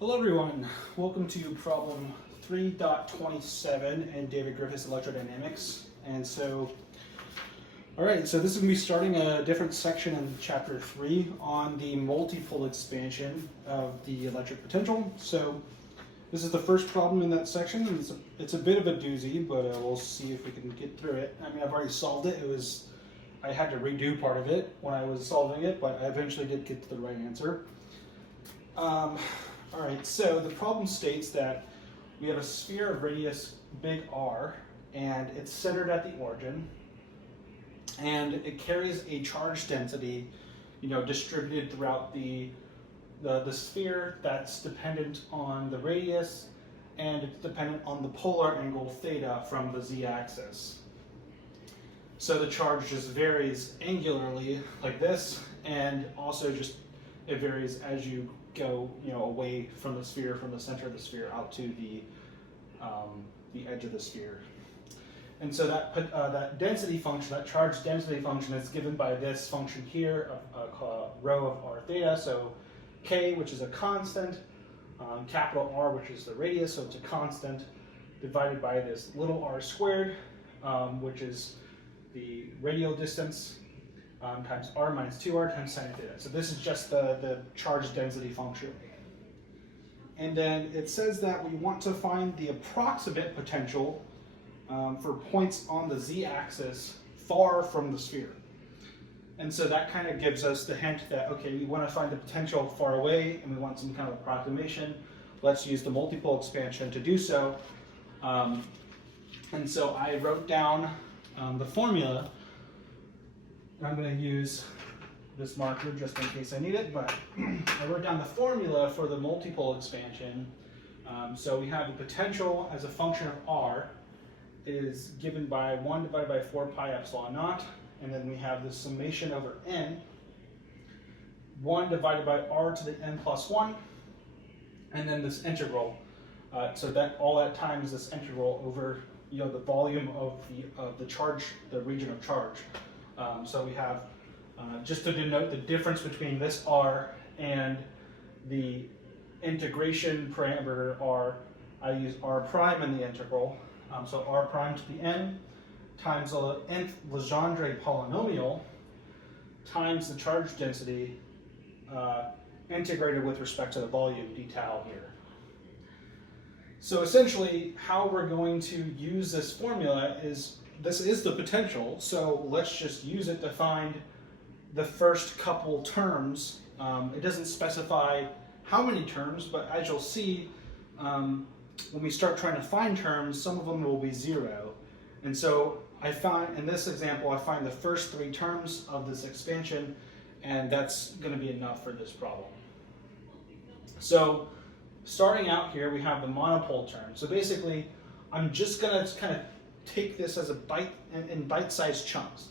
Hello everyone, welcome to problem 3.27 in David Griffiths Electrodynamics. And so, alright, so this is going to be starting a different section in chapter 3 on the multipole expansion of the electric potential. So this is the first problem in that section, and it's a bit of a doozy, but we'll see if we can get through it. I mean, I've already solved it. I had to redo part of it when I was solving it, but I eventually did get to the right answer. Alright, so the problem states that we have a sphere of radius big R, and it's centered at the origin, and it carries a charge density, distributed throughout the sphere that's dependent on the radius, and it's dependent on the polar angle theta from the z-axis. So the charge just varies angularly like this, and also just it varies as you go, away from the sphere, from the center of the sphere out to the edge of the sphere. And so that density function, that charge density function, is given by this function here, rho of r theta. So k, which is a constant, capital R, which is the radius, so it's a constant, divided by this little r squared, which is the radial distance, times r minus 2r times sine theta. So this is just the charge density function. And then it says that we want to find the approximate potential for points on the z-axis far from the sphere. And so that kind of gives us the hint that, okay, we want to find the potential far away and we want some kind of approximation. Let's use the multipole expansion to do so. And so I wrote down the formula. I'm going to use this marker just in case I need it, but I wrote down the formula for the multipole expansion. So we have the potential as a function of r is given by 1 divided by 4 pi epsilon naught, and then we have the summation over n, 1 divided by r to the n plus 1, and then this integral. So that all that times this integral over the volume of the charge, the region of charge. So we have, just to denote the difference between this r and the integration parameter r, I use r prime in the integral. So r prime to the n times the nth Legendre polynomial times the charge density integrated with respect to the volume d tau here. So essentially, how we're going to use this formula is, this is the potential, so let's just use it to find the first couple terms. It doesn't specify how many terms, but as you'll see, when we start trying to find terms, some of them will be 0. And so I find, in this example, I find the first 3 terms of this expansion, and that's going to be enough for this problem. So starting out here, we have the monopole term. So basically, I'm just going to kind of take this as a in bite-sized chunks.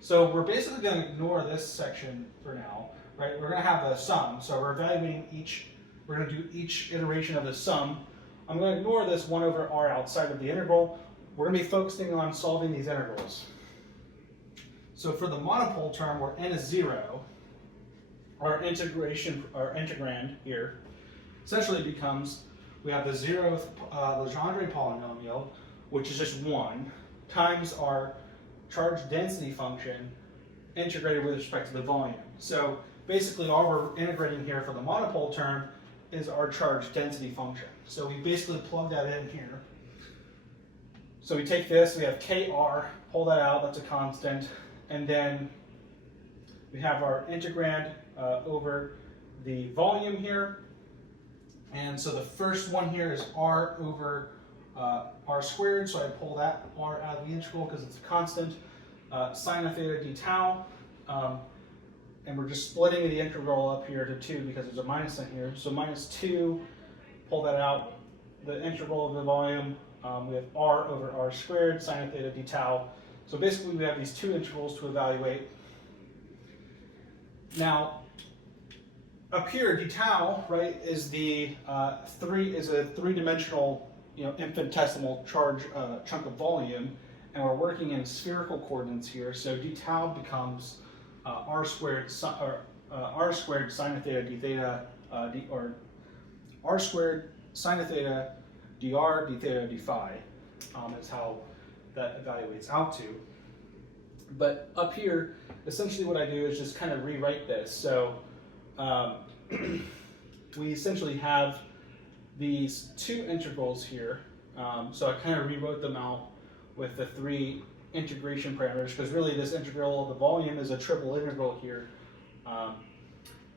So we're basically going to ignore this section for now, right? We're going to have the sum. So we're evaluating we're going to do each iteration of the sum. I'm going to ignore this 1 over r outside of the integral. We're going to be focusing on solving these integrals. So for the monopole term, where n is 0, our integrand here essentially becomes, we have the 0th Legendre polynomial, which is just 1, times our charge density function integrated with respect to the volume. So basically all we're integrating here for the monopole term is our charge density function. So we basically plug that in here. So we take this, we have kr, pull that out, that's a constant, and then we have our integrand over the volume here. And so the first one here is r over r squared, so I pull that r out of the integral because it's a constant, sine of theta d tau, and we're just splitting the integral up here to 2 because there's a minus in here. So minus 2, pull that out, the integral of the volume, we have r over r squared, sine of theta d tau. So basically we have these 2 integrals to evaluate. Now, up here, d tau, right, is a 3-dimensional infinitesimal charge chunk of volume, and we're working in spherical coordinates here, so d tau becomes r squared sine of theta d theta, or r squared sine of theta dr d theta d phi is how that evaluates out to. But up here, essentially what I do is just kind of rewrite this. So we essentially have these two integrals here. So I kind of rewrote them out with the three integration parameters, because really this integral of the volume is a triple integral here.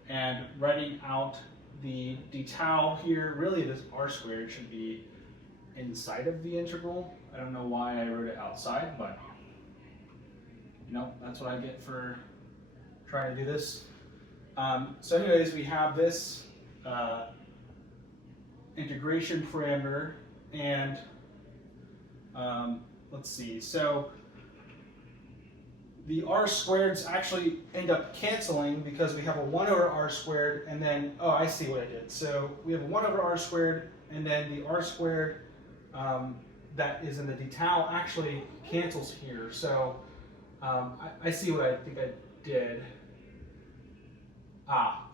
And writing out the d tau here, really this r squared should be inside of the integral. I don't know why I wrote it outside, but you know, that's what I get for trying to do this. So anyways, we have this integration parameter, and let's see, so the r squareds actually end up canceling because we have a 1 over r squared, and then, oh, I see what I did. So we have a 1 over r squared, and then the r squared that is in the d tau actually cancels here. So I see what I think I did.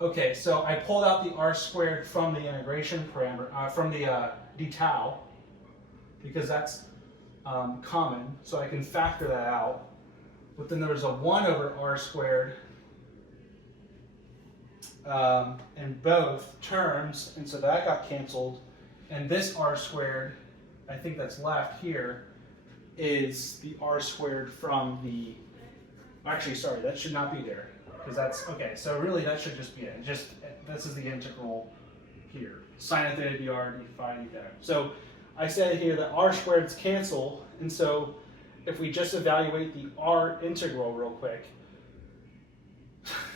Okay, so I pulled out the r squared from the integration parameter, from the d tau, because that's common, so I can factor that out. But then there was a 1 over r squared in both terms, and so that got canceled. And this r squared, I think that's left here, is the r squared from the, actually, sorry, that should not be there, because that's, okay, so really that should just be it. Just, this is the integral here, sine of theta dr d phi d theta. So I said here that r squareds cancel, and so if we just evaluate the r integral real quick,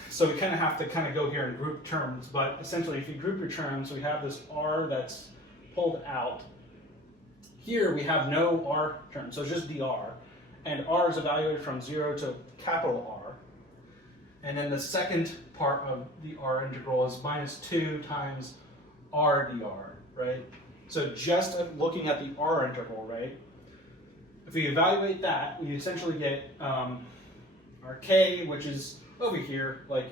so we kind of have to go here and group terms, but essentially if you group your terms, we have this r that's pulled out. Here we have no r term, so it's just dr, and r is evaluated from 0 to capital R. And then the second part of the r integral is minus 2 times r dr, right? So just looking at the r integral, right? If we evaluate that, we essentially get our k, which is over here. Like,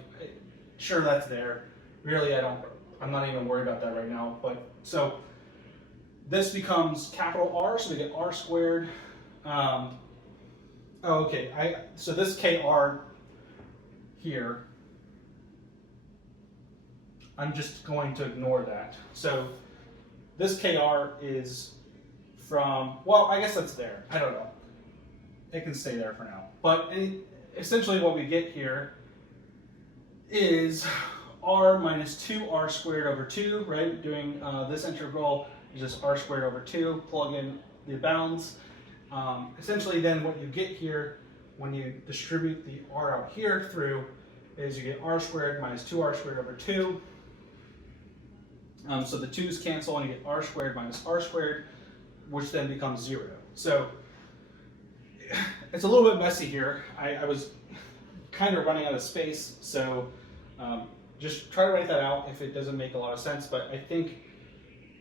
sure, that's there. Really, I'm not even worried about that right now. But so this becomes capital R, so we get r squared. So this kr here, I'm just going to ignore that. So this kr is from, well, I guess that's there. I don't know. It can stay there for now. But essentially what we get here is r minus 2r squared over 2, right? Doing this integral is just r squared over 2, plug in the bounds. Essentially then what you get here when you distribute the r out here through is you get r squared minus 2r squared over 2. So the 2's cancel and you get r squared minus r squared, which then becomes 0. So it's a little bit messy here. I was kind of running out of space, so just try to write that out if it doesn't make a lot of sense, but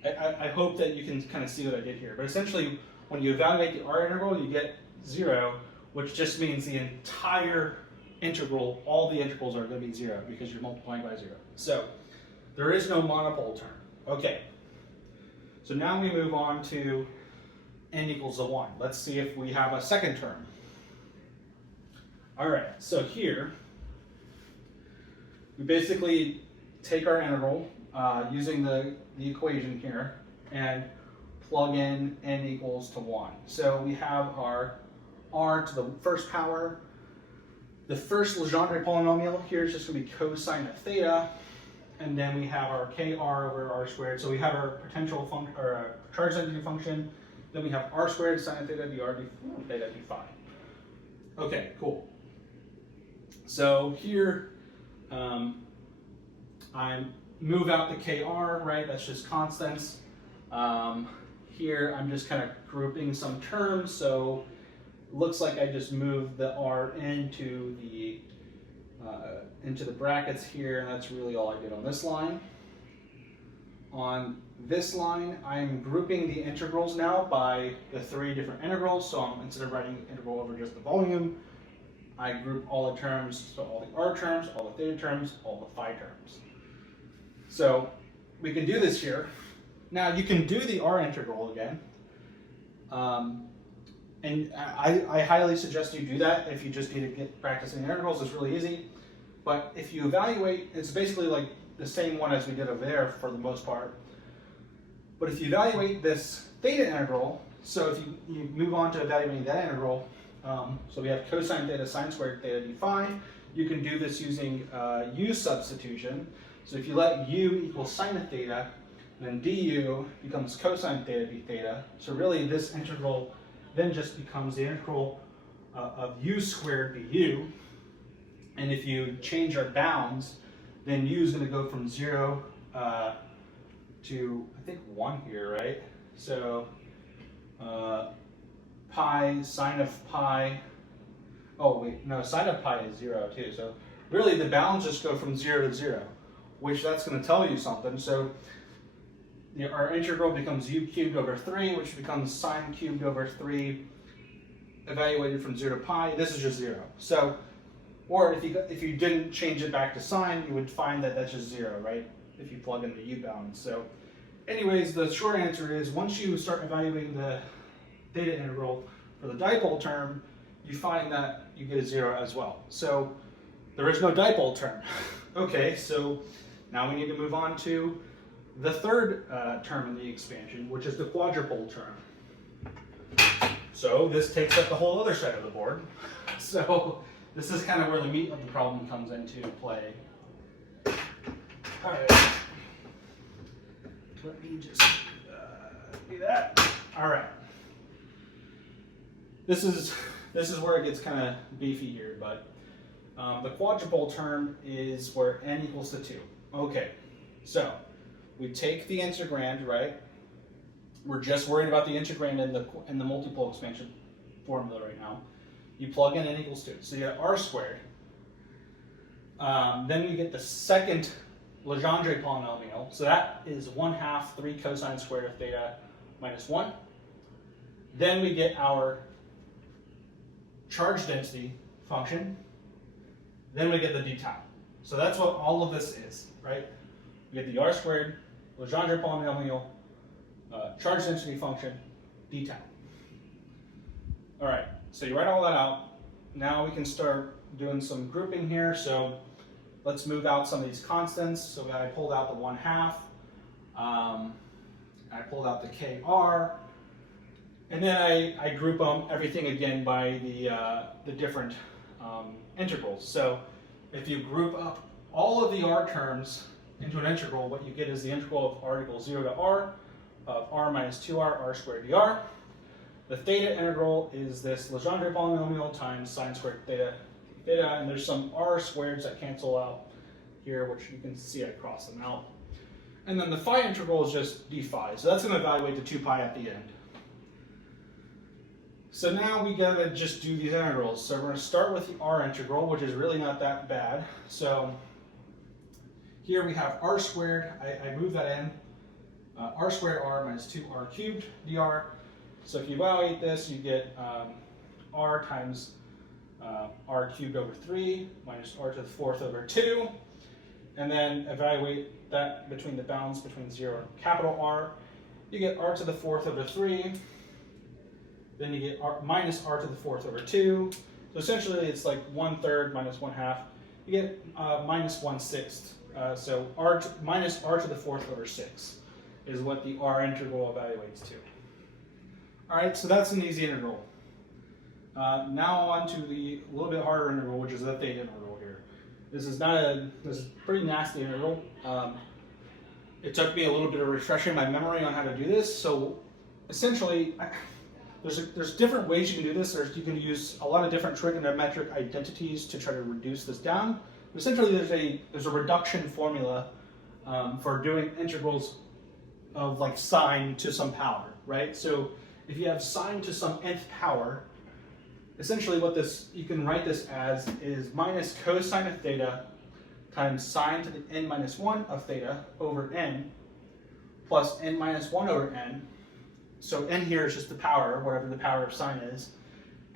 I hope that you can kind of see what I did here. But essentially, when you evaluate the r integral, you get 0, which just means the entire integral, all the integrals are going to be 0 because you're multiplying by 0. So there is no monopole term. Okay. So now we move on to n equals 1. Let's see if we have a second term. All right, so here we basically take our integral using the equation here and plug in n equals to 1. So we have our r to the first power. The first Legendre polynomial here is just going to be cosine of theta, and then we have our kr over r squared. So we have our potential function, or charge density function. Then we have r squared sine theta dr d theta d phi. Okay, cool. So here I move out the kr, right? That's just constants. Here I'm just kind of grouping some terms. So it looks like I just moved the r into the brackets here, and that's really all I did on this line. On this line, I'm grouping the integrals now by the 3 different integrals. So instead of writing the integral over just the volume, I group all the terms, so all the r terms, all the theta terms, all the phi terms. So we can do this here. Now you can do the R integral again. And I highly suggest you do that if you just need to get practicing integrals. It's really easy. But if you evaluate, it's basically like the same one as we did over there for the most part. But if you evaluate this theta integral, so if you move on to evaluating that integral, so we have cosine theta sine squared theta d phi. You can do this using u substitution. So if you let u equal sine of theta, then du becomes cosine theta d theta. So really this integral then just becomes the integral of u squared du. And if you change our bounds, then u is going to go from 0 to, I think, 1 here, right? So pi, sine of pi, oh wait, no, sine of pi is 0 too. So really the bounds just go from 0 to 0, which that's going to tell you something. So our integral becomes u cubed over 3, which becomes sine cubed over 3, evaluated from 0 to pi. This is just 0. So, or if you didn't change it back to sine, you would find that that's just 0, right? If you plug in the u bounds. So, anyways, the short answer is once you start evaluating the theta integral for the dipole term, you find that you get a 0 as well. So there is no dipole term. Okay, so now we need to move on to the third term in the expansion, which is the quadrupole term. So this takes up the whole other side of the board. So this is kind of where the meat of the problem comes into play. All right. Let me just do that. All right. This is where it gets kind of beefy here, but the quadrupole term is where n equals to 2. Okay, so we take the integrand, right? We're just worried about the integrand in the multipole expansion formula right now. You plug in n equals 2, so you get r squared. Then you get the second Legendre polynomial, so that is 1/2 3 cosine squared of theta minus 1. Then we get our charge density function. Then we get the d tau. So that's what all of this is, right? We get the r squared, Legendre polynomial, charge density function, d tau. All right, so you write all that out. Now we can start doing some grouping here. So let's move out some of these constants. So I pulled out the 1/2. I pulled out the kr. And then I group everything again by the different integrals. So if you group up all of the r terms into an integral, what you get is the integral of r equals 0 to r of r minus 2r r squared dr. The theta integral is this Legendre polynomial times sine squared theta, and there's some r squareds that cancel out here, which you can see I cross them out. And then the phi integral is just d phi, so that's going to evaluate to 2 pi at the end. So now we gotta just do these integrals. So we're going to start with the r integral, which is really not that bad. So here we have r squared. I move that in. R squared r minus 2r cubed dr. So if you evaluate this, you get r times r cubed over 3 minus r to the 4th over 2. And then evaluate that between the bounds between 0 and capital R. You get r to the 4th over 3. Then you get minus r to the 4th over 2. So essentially it's like 1/3 minus 1/2. You get minus 1/6. So minus r to the 4th over 6 is what the r integral evaluates to. All right, so that's an easy integral. Now on to the little bit harder integral, which is the theta integral here. This is a pretty nasty integral. It took me a little bit of refreshing my memory on how to do this. So essentially, there's different ways you can do this. You can use a lot of different trigonometric identities to try to reduce this down. But essentially, there's a reduction formula for doing integrals of like sine to some power, right? So if you have sine to some nth power, essentially what you can write this as is minus cosine of theta times sine to the n minus 1 of theta over n plus n minus 1 over n. So n here is just the power, whatever the power of sine is,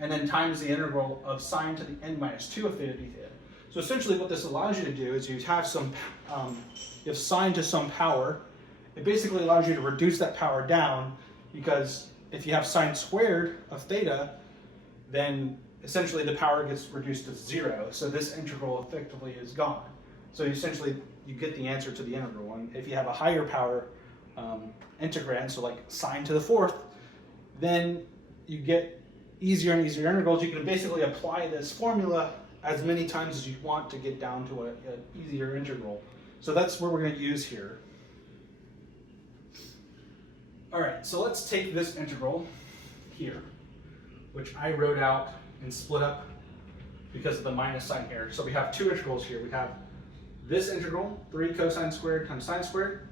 and then times the integral of sine to the n minus 2 of theta d theta. So essentially what this allows you to do is you have sine to some power, it basically allows you to reduce that power down, because if you have sine squared of theta, then essentially the power gets reduced to 0. So this integral effectively is gone. So essentially you get the answer to the integral. And if you have a higher power integrand, so like sine to the fourth, then you get easier and easier integrals. You can basically apply this formula as many times as you want to get down to an easier integral. So that's what we're going to use here. All right, so let's take this integral here, which I wrote out and split up because of the minus sign here. So we have two integrals here. We have this integral, 3 cosine squared times sine squared,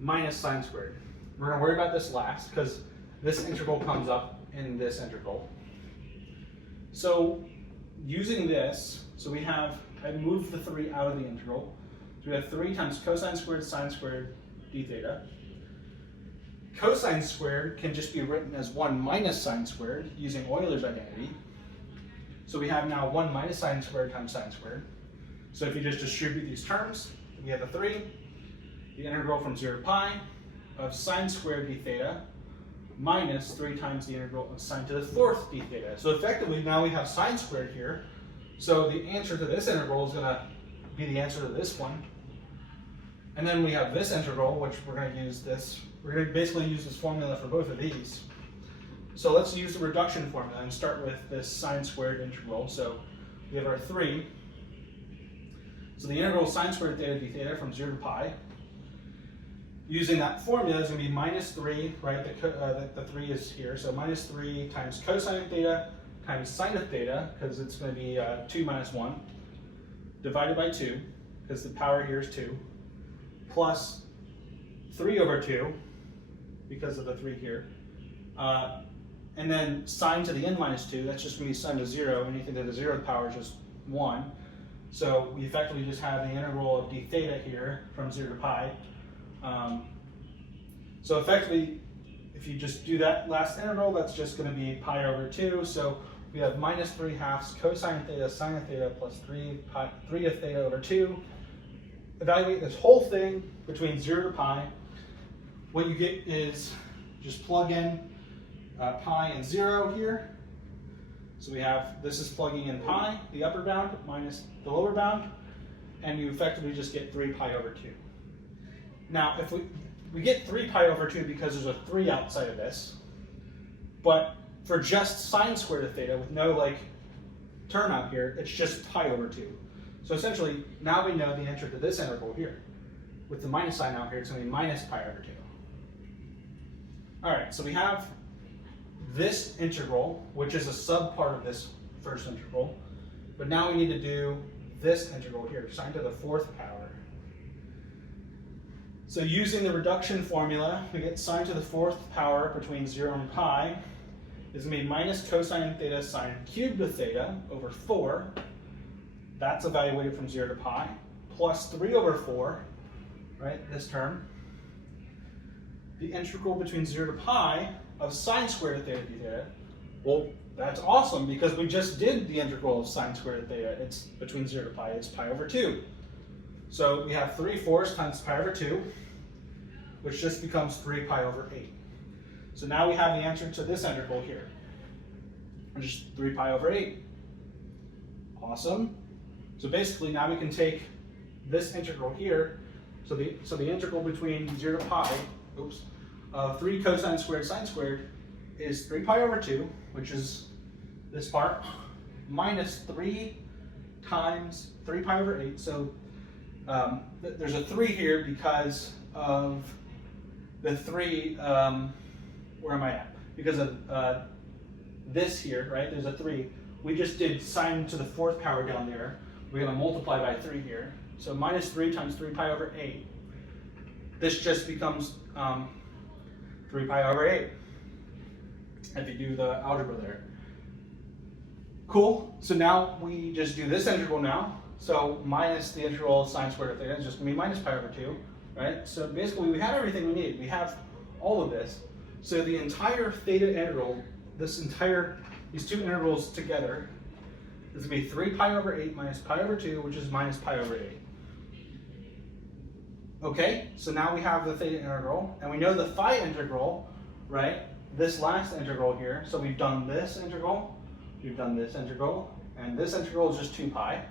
minus sine squared. We're going to worry about this last because this integral comes up in this integral. So using this, so we have, I moved the 3 out of the integral. So we have 3 times cosine squared sine squared d theta. Cosine squared can just be written as 1 minus sine squared using Euler's identity. So we have now 1 minus sine squared times sine squared. So if you just distribute these terms, we have a 3, the integral from 0 to pi of sine squared d theta minus 3 times the integral of sine to the fourth d theta. So effectively now we have sine squared here. So the answer to this integral is going to be the answer to this one. And then we have this integral, which we're going to use this. We're going to basically use this formula for both of these. So let's use the reduction formula and start with this sine squared integral. So we have our 3. So the integral of sine squared theta d theta from 0 to pi. Using that formula is going to be minus 3, right? The 3 is here. So minus 3 times cosine of theta times sine of theta, because it's going to be 2 minus 1, divided by 2, because the power here is 2, plus 3 over 2, because of the 3 here. And then sine to the n minus 2, that's just going to be sine to 0. Anything to the 0th power is just 1. So we effectively just have the integral of d theta here from 0 to pi. So effectively, if you just do that last integral, that's just going to be pi over 2. So we have minus 3 halves cosine theta sine of theta plus 3 of theta over 2. Evaluate this whole thing between 0 to pi. What you get is just plug in pi and 0 here. So we have, this is plugging in pi, the upper bound, minus the lower bound, and you effectively just get 3 pi over 2. Now, if we get 3 pi over 2 because there's a 3 outside of this, but for just sine squared of theta with no like term out here, it's just pi over 2. So essentially, now we know the answer to this integral here. With the minus sign out here, it's going to be minus pi over 2. All right, so we have this integral, which is a subpart of this first integral, but now we need to do this integral here, sine to the fourth power. So using the reduction formula, we get sine to the fourth power between 0 and pi is going to be minus cosine theta sine cubed of theta over 4. That's evaluated from 0 to pi, plus 3 over 4, right, this term. The integral between 0 to pi of sine squared of theta d theta. Well, that's awesome because we just did the integral of sine squared of theta. It's between 0 to pi, it's pi over 2. So we have 3/4 times pi over 2, which just becomes 3 pi over 8. So now we have the answer to this integral here, which is 3 pi over 8. Awesome. So basically now we can take this integral here. So the integral between 0 to pi, 3 cosine squared sine squared is 3 pi over 2, which is this part, minus 3 times 3 pi over 8. So there's a 3 here because of the 3, where am I at? Because of this here, right? There's a 3. We just did sine to the fourth power down there. We're going to multiply by 3 here. So minus 3 times 3 pi over 8. This just becomes 3 pi over 8 if you do the algebra there. Cool. So now we just do this integral now. So minus the integral of sine squared of theta is just going to be minus pi over 2, right? So basically we have everything we need. We have all of this. So the entire theta integral, these two integrals together, is going to be 3 pi over 8 minus pi over 2, which is minus pi over 8. Okay, so now we have the theta integral, and we know the phi integral, right? This last integral here, so we've done this integral, we've done this integral, and this integral is just 2 pi.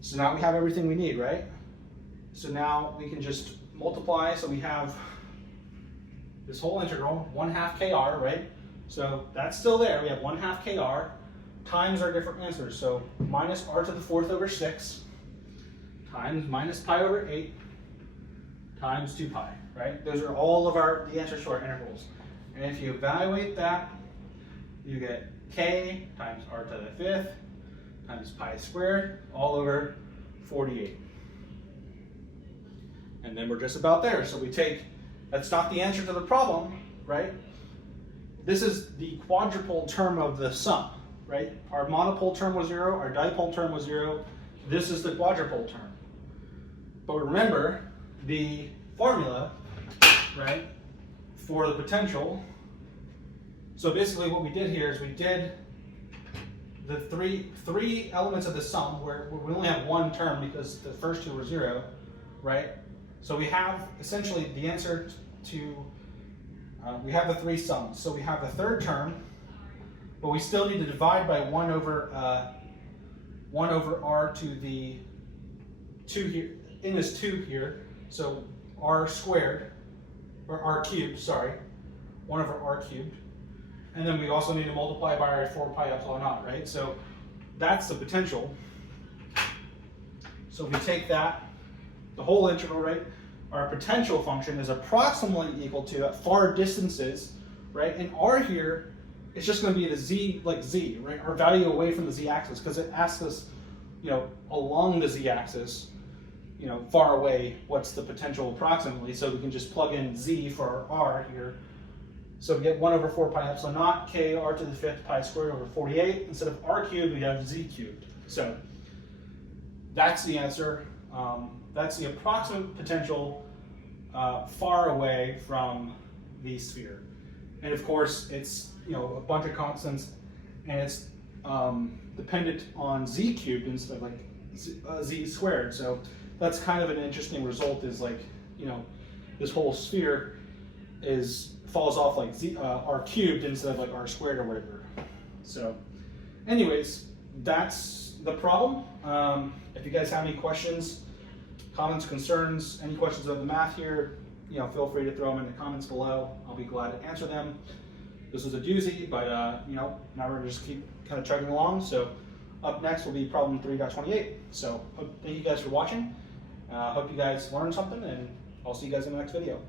So now we have everything we need, right? So now we can just multiply, so we have this whole integral, 1/2 kr, right? So that's still there, we have 1/2 kr times our different answers. So minus r to the 4th over 6 times minus pi over 8 times 2 pi, right? Those are all of the answers to our integrals. And if you evaluate that, you get k times r to the 5th times pi squared all over 48. And then we're just about there. So we take, that's not the answer to the problem, right? This is the quadrupole term of the sum, right? Our monopole term was 0, our dipole term was 0. This is the quadrupole term. But remember, the formula, right, for the potential, so basically what we did here is we did the three elements of the sum, where we only have one term because the first two were 0, right? So we have essentially the answer to, we have the 3 sums. So we have the third term, but we still need to divide by 1 over r to the 2 here, in this 2 here, so r squared, or r cubed, sorry, 1 over r cubed. And then we also need to multiply by our 4 pi epsilon naught, right? So that's the potential. So if we take that, the whole integral, right, our potential function is approximately equal to, at far distances, right? And r here, it's just going to be the z, like z, right? Our value away from the z-axis, because it asks us, you know, along the z-axis, you know, far away, what's the potential approximately? So we can just plug in z for our r here. So we get 1 over 4 pi epsilon naught, k r to the 5th pi squared over 48. Instead of r cubed, we have z cubed. So that's the answer. That's the approximate potential far away from the sphere. And of course, it's, you know, a bunch of constants, and it's dependent on z cubed instead of like z squared. So that's kind of an interesting result, is like, you know, this whole sphere falls off like r cubed instead of like r squared or whatever. So anyways, that's the problem. If you guys have any questions, comments, concerns, any questions about the math here, you know, feel free to throw them in the comments below. I'll be glad to answer them. This was a doozy, but you know, now we're gonna just keep kind of chugging along. So up next will be problem 3.28. So thank you guys for watching. Hope you guys learned something, and I'll see you guys in the next video.